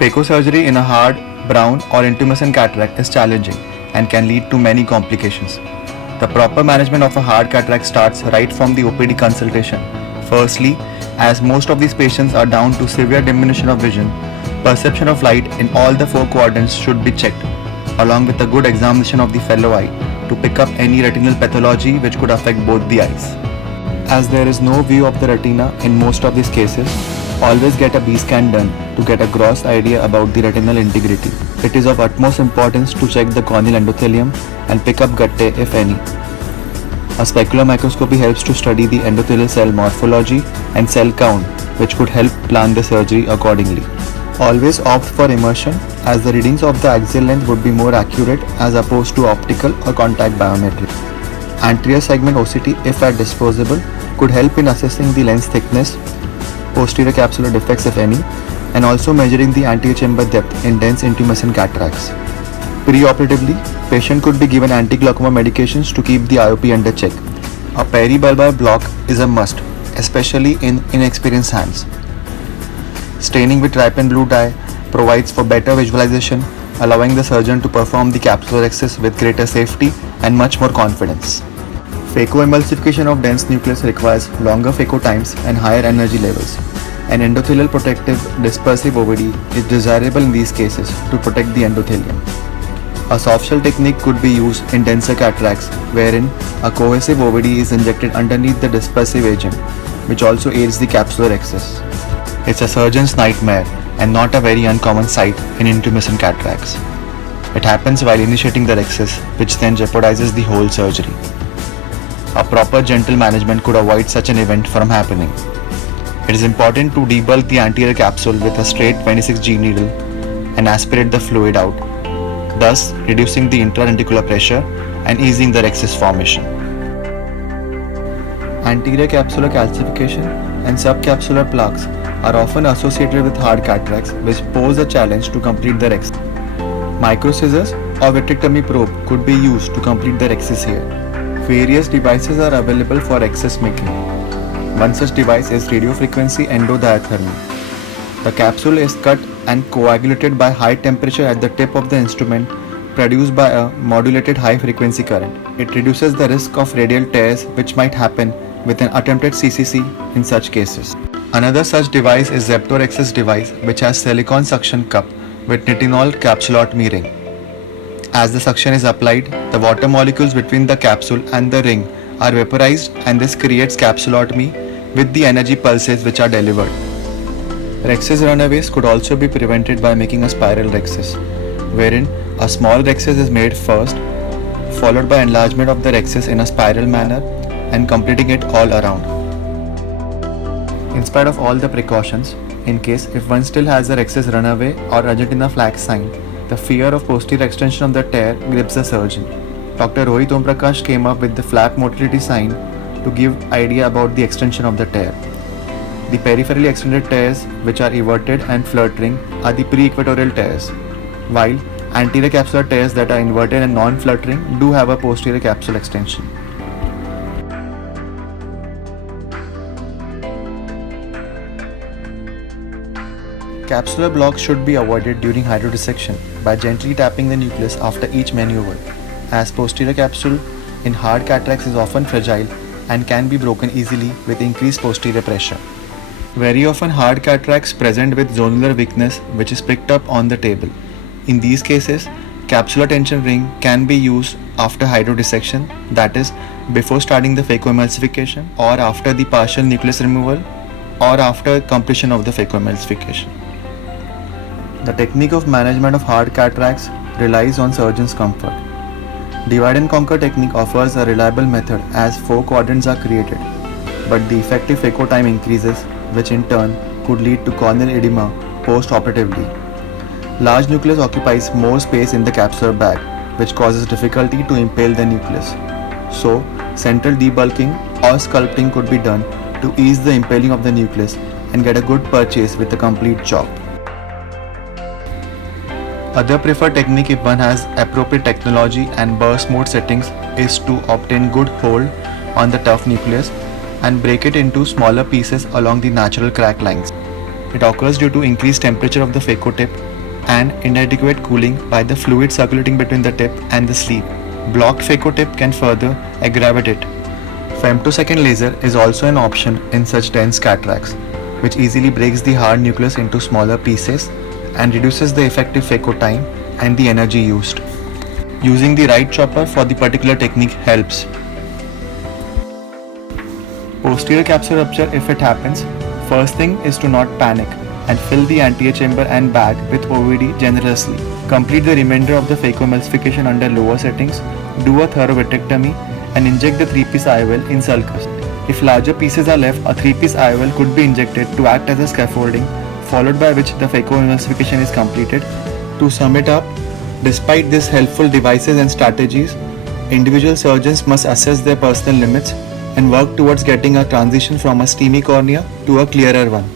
Phacosurgery in a hard, brown or intumescent cataract is challenging and can lead to many complications. The proper management of a hard cataract starts right from the OPD consultation. Firstly, as most of these patients are down to severe diminution of vision, perception of light in all the four quadrants should be checked, along with a good examination of the fellow eye to pick up any retinal pathology which could affect both the eyes. As there is no view of the retina in most of these cases, always get a B-scan done to get a gross idea about the retinal integrity. It is of utmost importance to check the corneal endothelium and pick up guttae if any. A specular microscopy helps to study the endothelial cell morphology and cell count, which could help plan the surgery accordingly. Always opt for immersion, as the readings of the axial length would be more accurate as opposed to optical or contact biometry. Anterior segment OCT, if at disposable, could help in assessing the lens thickness, posterior capsular defects if any, and also measuring the anterior chamber depth in dense intumescent cataracts. Preoperatively, patient could be given anti-glaucoma medications to keep the IOP under check. A peribulbar block is a must, especially in inexperienced hands. Staining with trypan blue dye provides for better visualization, allowing the surgeon to perform the capsular excess with greater safety and much more confidence. Phacoemulsification of dense nucleus requires longer phaco times and higher energy levels. An endothelial protective dispersive OVD is desirable in these cases to protect the endothelium. A soft shell technique could be used in denser cataracts, wherein a cohesive OVD is injected underneath the dispersive agent, which also aids the capsular excess. It's a surgeon's nightmare and not a very uncommon sight in intumescent cataracts. It happens while initiating the excess, which then jeopardizes the whole surgery. A proper gentle management could avoid such an event from happening. It is important to debulk the anterior capsule with a straight 26G needle and aspirate the fluid out, thus reducing the intralenticular pressure and easing the excess formation. Anterior capsular calcification and subcapsular plaques are often associated with hard cataracts, which pose a challenge to complete the excess. Microscissors or vitrectomy probe could be used to complete the excess here. Various devices are available for excess making. One such device is radiofrequency endodiathermy. The capsule is cut and coagulated by high temperature at the tip of the instrument, produced by a modulated high frequency current. It reduces the risk of radial tears which might happen with an attempted CCC in such cases. Another such device is Zeptor Excess device, which has silicone suction cup with nitinol capsulotomy ring. As the suction is applied, the water molecules between the capsule and the ring are vaporized, and this creates capsulotomy with the energy pulses which are delivered. Rhexis runaways could also be prevented by making a spiral rhexis, wherein a small rhexis is made first, followed by enlargement of the rhexis in a spiral manner and completing it all around. In spite of all the precautions, in case if one still has a rhexis runaway or Argentina flag sign, the fear of posterior extension of the tear grips the surgeon. Dr. Rohit Om Prakash came up with the flap motility sign to give idea about the extension of the tear. The peripherally extended tears, which are everted and fluttering, are the pre-equatorial tears, while anterior capsular tears that are inverted and non-fluttering do have a posterior capsule extension. Capsular blocks should be avoided during hydrodissection by gently tapping the nucleus after each maneuver, as posterior capsule in hard cataracts is often fragile and can be broken easily with increased posterior pressure. Very often hard cataracts present with zonular weakness which is picked up on the table. In these cases, capsular tension ring can be used after hydrodissection, that is, before starting the phacoemulsification or after the partial nucleus removal or after completion of the phacoemulsification. The technique of management of hard cataracts relies on surgeon's comfort. Divide and conquer technique offers a reliable method as 4 quadrants are created, but the effective phaco time increases, which in turn could lead to corneal edema post-operatively. Large nucleus occupies more space in the capsular bag, which causes difficulty to impale the nucleus. So, central debulking or sculpting could be done to ease the impaling of the nucleus and get a good purchase with a complete chop. Other preferred technique if one has appropriate technology and burst mode settings is to obtain good hold on the tough nucleus and break it into smaller pieces along the natural crack lines. It occurs due to increased temperature of the phaco tip and inadequate cooling by the fluid circulating between the tip and the sleeve. Blocked phaco tip can further aggravate it. Femtosecond laser is also an option in such dense cataracts, which easily breaks the hard nucleus into smaller pieces and reduces the effective phaco time and the energy used. Using the right chopper for the particular technique helps. Posterior capsule rupture, if it happens, first thing is to not panic and fill the anterior chamber and bag with OVD generously. Complete the remainder of the phacoemulsification under lower settings, do a thorough vitrectomy and inject the 3-piece IOL in sulcus. If larger pieces are left, a 3-piece IOL could be injected to act as a scaffolding, followed by which the phacoemulsification is completed. To sum it up, despite these helpful devices and strategies, individual surgeons must assess their personal limits and work towards getting a transition from a steamy cornea to a clearer one.